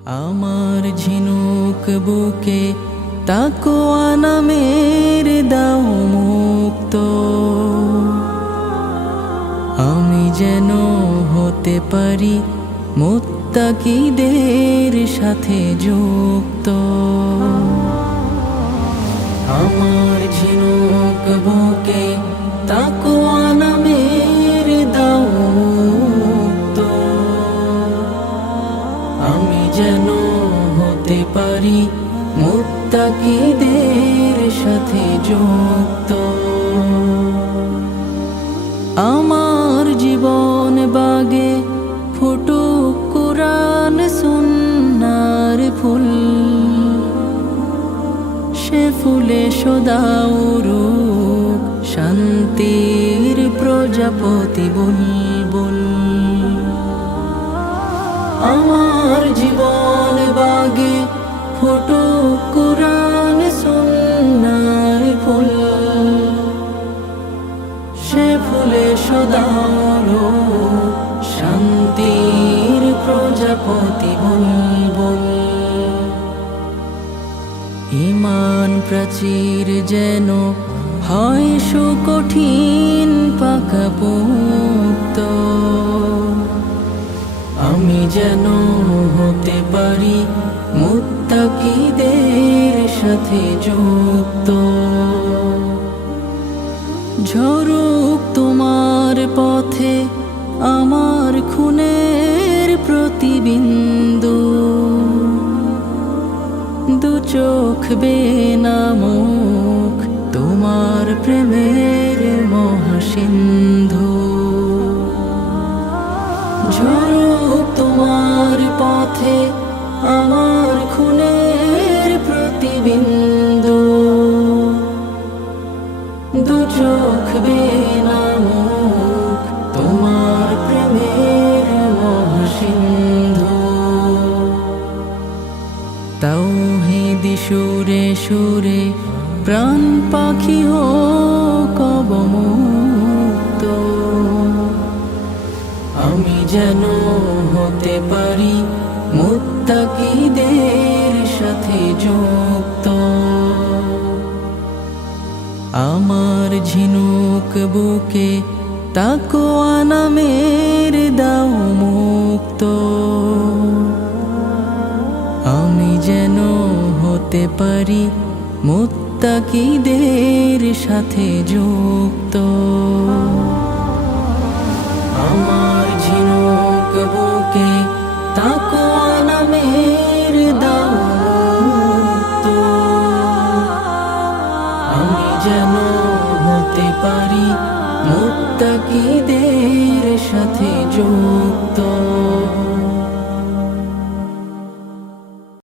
আমার ঝিনুক বুকে তাকওয়া নামের দাও মুক্ত, আমি যেন হতে পারি মুত্তাকিদের সাথে যুক্ত। আমার ঝিনুক বুকে তাকওয়া নামের দাও মুক্ত, আমি যেন হতে পারি মুত্তাকিদের সাথে যুক্ত। আমার জীবন বাগে ফুটুক কুরআন সুন্নাহর ফুল, সে ফুলে সদা উড়ুক শান্তির প্রজাপতি বুলবুল। আমার জীবন বাগে ফুটুক কুরআন সুন্নাহর ফুল, সে ফুলে সদা উড়ুক শান্তির প্রজাপতি বুলবুল। ঈমান প্রাচীর যেন হয় সুকঠিন পাকাপোক্ত, আমি যেন হতে পারি মুত্তাকিদের সাথে যুক্ত। ঝরুক তোমার পথে আমার খুনের প্রতিবিন্দু, দু চোখ বেনামুখ তোমার প্রেমের মহাসিন্ধু। ঝরুক তোমার পথে আমার খুনের প্রতিবিন্দু, দু চোখ বেনামুখ তোমার প্রেমের মহাসিন্ধু। তাওহীদি সুরে সুরে প্রাণ পাখি হোক অবমুক্ত, আমি যেন হতে পারি মুত্তাকিদের সাথে যুক্ত। আমার ঝিনুক বুকে তাকওয়া নামের দাও মুক্ত, আমি যেন হতে পারি মুত্তাকিদের সাথে যুক্ত। আমার ঝিনুক বুকে তাকওয়া নামের দাও মুক্ত, আমি যেন হতে পারি মুত্তাকিদের সাথে যুক্ত।